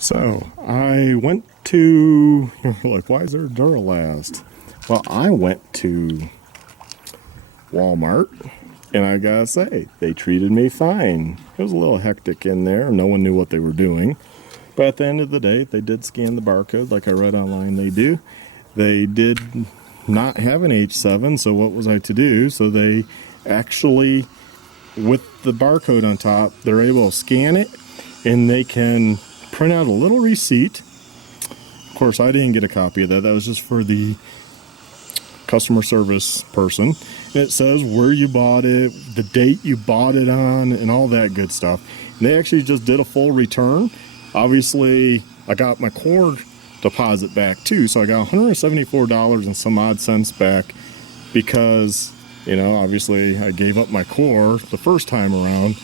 So I went to, you're like, why is there a Duralast? Well, I went to Walmart, and I gotta say, they treated me fine. It was a little hectic in there. No one knew what they were doing. But at the end of the day, they did scan the barcode like I read online they do. They did not have an H7, so what was I to do? So they actually, with the barcode on top, they're able to scan it, and they can print out a little receipt. Of course, I didn't get a copy of that. That was just for the customer service person. And it says where you bought it, the date you bought it on, and all that good stuff. And they actually just did a full return. Obviously, I got my core deposit back too, so I got $174 and some odd cents back because, you know, obviously I gave up my core the first time around.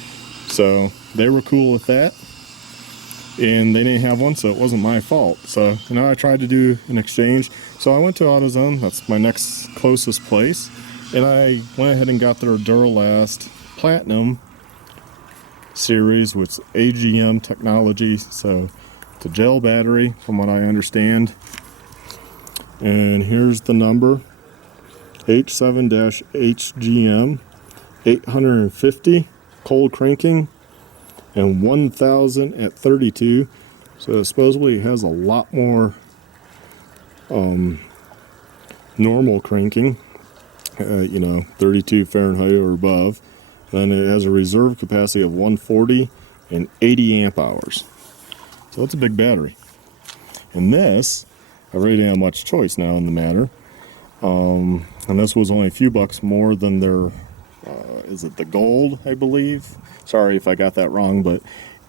So they were cool with that. And they didn't have one, so it wasn't my fault. So, you know, I tried to do an exchange. So I went to AutoZone, that's my next closest place, and I went ahead and got their Duralast Platinum series with AGM technology. So it's a gel battery, from what I understand. And here's the number, H7-HGM 850, cold cranking, and 1000 at 32. So supposedly it has a lot more normal cranking, you know, 32 Fahrenheit or above. Then it has a reserve capacity of 140 and 80 amp hours. So it's a big battery. And this, I really didn't have much choice now in the matter. And this was only a few bucks more than their, is it the gold, I believe? Sorry if I got that wrong, but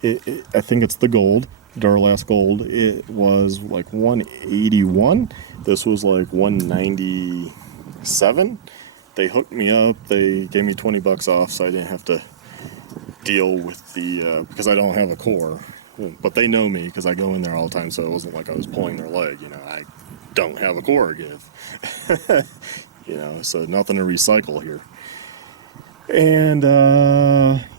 I think it's the gold, Duralast Gold. It was like 181. This was like 197. They hooked me up. They gave me 20 bucks off, so I didn't have to deal with the, because I don't have a core. But they know me because I go in there all the time, so it wasn't like I was pulling their leg. You know, I don't have a core to give. You know, so nothing to recycle here. And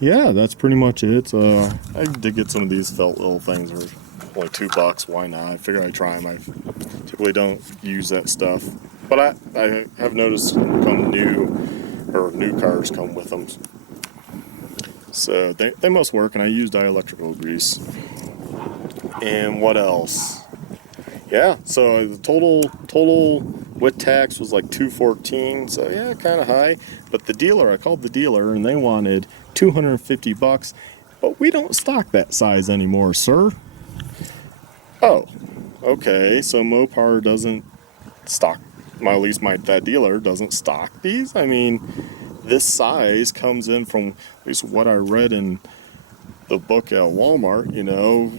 yeah, that's pretty much it. I did get some of these felt little things. They're only $2. Why not? I figure I'd try them. I typically don't use that stuff, but I have noticed new cars come with them. So they must work. And I used dielectrical grease. And what else? Yeah, so the total with tax was like $214, so yeah, kind of high. But the dealer, I called the dealer, and they wanted $250. But we don't stock that size anymore, sir. Oh, okay. So Mopar doesn't stock. At least that dealer doesn't stock these. I mean, this size comes in from at least what I read in the book at Walmart. You know,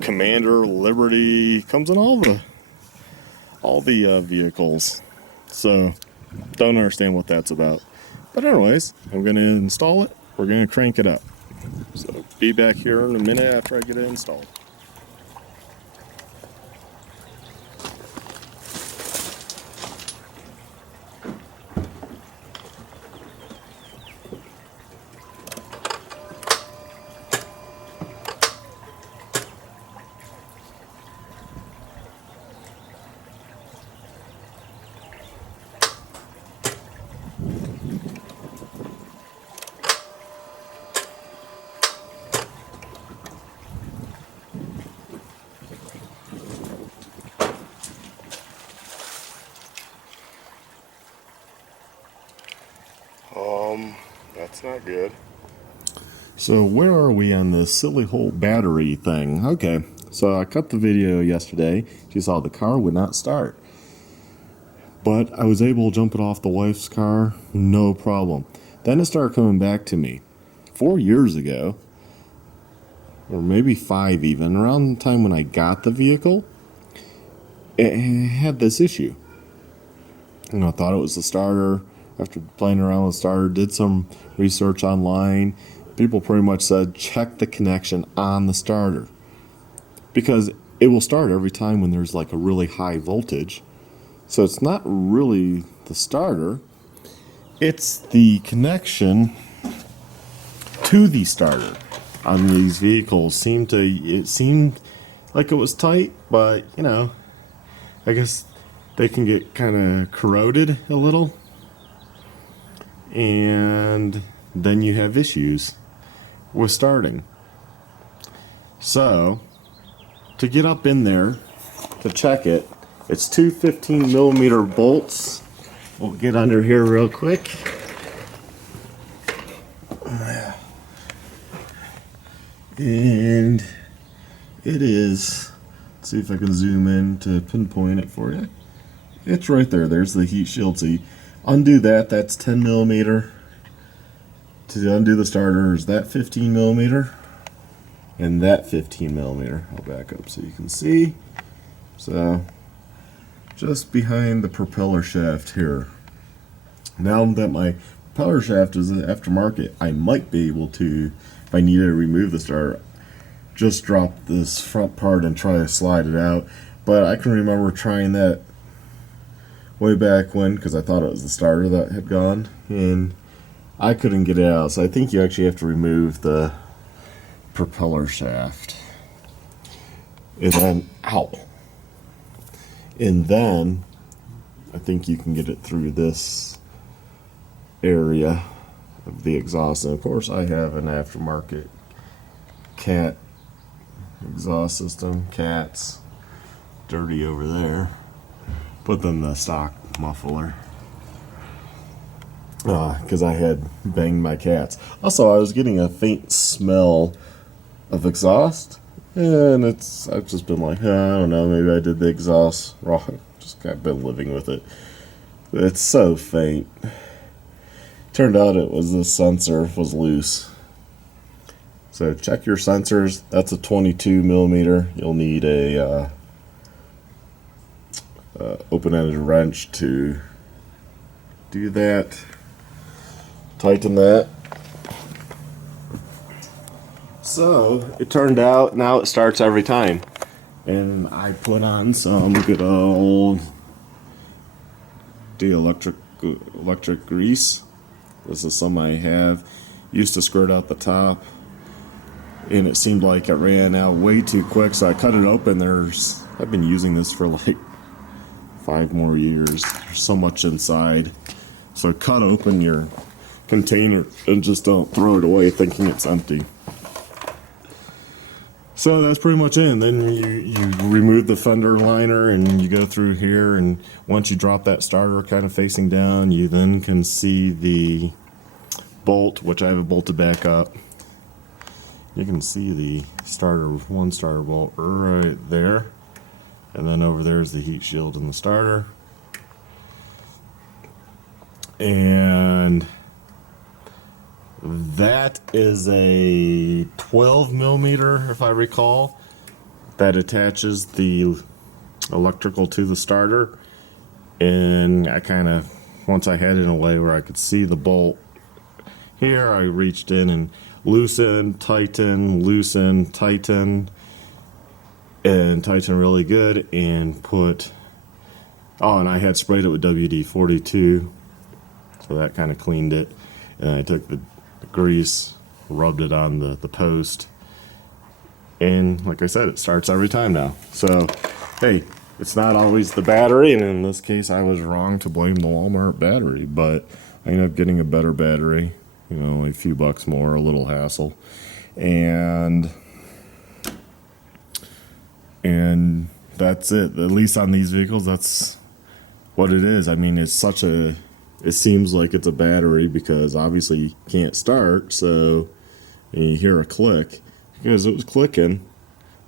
Commander, Liberty, comes in all the vehicles. So don't understand what that's about. But anyways, I'm going to install it. We're going to crank it up. So be back here in a minute after I get it installed. That's not good. So where are we on this silly whole battery thing? Okay, so I cut the video yesterday. You saw the car would not start. But I was able to jump it off the wife's car, no problem. Then it started coming back to me. 4 years ago, or maybe 5 even, around the time when I got the vehicle, it had this issue. And I thought it was the starter. After playing around with the starter, did some research online. People pretty much said, check the connection on the starter. Because it will start every time when there's like a really high voltage. So it's not really the starter. It's the connection to the starter on these vehicles. It seemed like it was tight, but you know, I guess they can get kind of corroded a little, and then you have issues with starting. So, to get up in there to check it, it's two 15mm bolts. We'll get under here real quick. And it is, let's see if I can zoom in to pinpoint it for you. It's right there. There's the heat shield. So you undo that. That's 10mm. To undo the starter is that 15mm and that 15mm. I'll back up so you can see. So just behind the propeller shaft here. Now that my propeller shaft is aftermarket, I might be able to, if I needed to remove the starter, just drop this front part and try to slide it out. But I can remember trying that way back when, because I thought it was the starter that had gone, and I couldn't get it out. So I think you actually have to remove the propeller shaft. And then, ow. And then I think you can get it through this area of the exhaust. And of course I have an aftermarket cat exhaust system. Cat's dirty over there. Put them the stock muffler. Because I had banged my cats. Also, I was getting a faint smell of exhaust. And I've just been like, I don't know, maybe I did the exhaust wrong. Just kind of been living with it. It's so faint. Turned out it was the sensor was loose. So check your sensors. That's a 22mm. You'll need a open-ended wrench to do that. Tighten that. So it turned out now it starts every time. And I put on some good old electric grease. This is some I have. Used to squirt out the top, and it seemed like it ran out way too quick, so I cut it open. I've been using this for like 5 more years. There's so much inside. So cut open your container and just don't throw it away thinking it's empty. So that's pretty much it. And then you remove the fender liner and you go through here, and once you drop that starter kind of facing down, you then can see the bolt, which I have it bolted back up. You can see the one starter bolt right there, and then over there is the heat shield and the starter. And that is a 12mm, if I recall, that attaches the electrical to the starter. And I kind of, once I had it in a way where I could see the bolt here, I reached in and loosen, tighten, and tighten really good, and and I had sprayed it with WD-42, so that kind of cleaned it. And I took the grease, rubbed it on the post, and like I said, it starts every time now. So hey, it's not always the battery, and in this case I was wrong to blame the Wal-Mart battery, but I ended up getting a better battery, only a few bucks more, a little hassle, and that's it. At least on these vehicles, that's what it is. I mean, it seems like it's a battery because obviously you can't start, so you hear a click because it was clicking,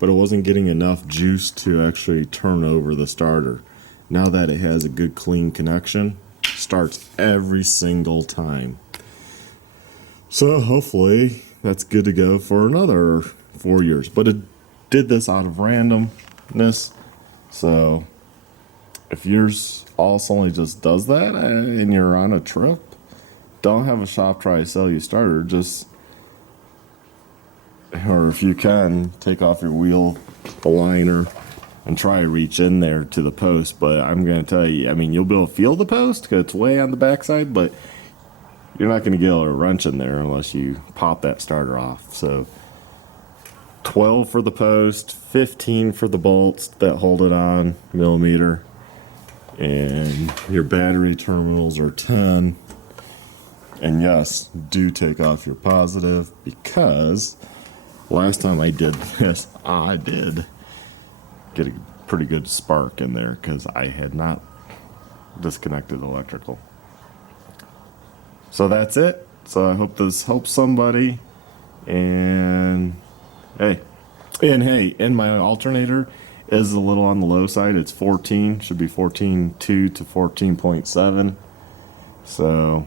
but it wasn't getting enough juice to actually turn over the starter. Now that it has a good clean connection, starts every single time. So hopefully that's good to go for another 4 years. But it did this out of randomness. So if yours also only just does that and you're on a trip, don't have a shop try to sell you a starter. Or if you can, take off your wheel aligner and try to reach in there to the post. But I'm going to tell you, I mean, you'll be able to feel the post because it's way on the backside, but you're not going to get a wrench in there unless you pop that starter off. So 12 for the post, 15 for the bolts that hold it on, millimeter. And your battery terminals are 10. And yes, do take off your positive, because last time I did this, I did get a pretty good spark in there because I had not disconnected electrical. So that's it. So I hope this helps somebody. And hey, and my alternator is a little on the low side. It's 14, should be 14.2 to 14.7. So,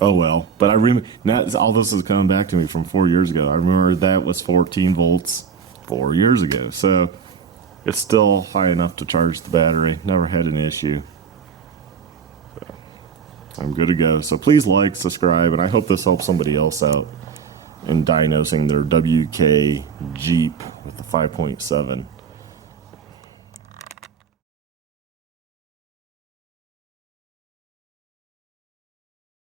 oh well. But I remember, now all this is coming back to me from 4 years ago. I remember that was 14 volts 4 years ago. So it's still high enough to charge the battery. Never had an issue. So I'm good to go. So please like, subscribe, and I hope this helps somebody else out in diagnosing their WK Jeep with the 5.7.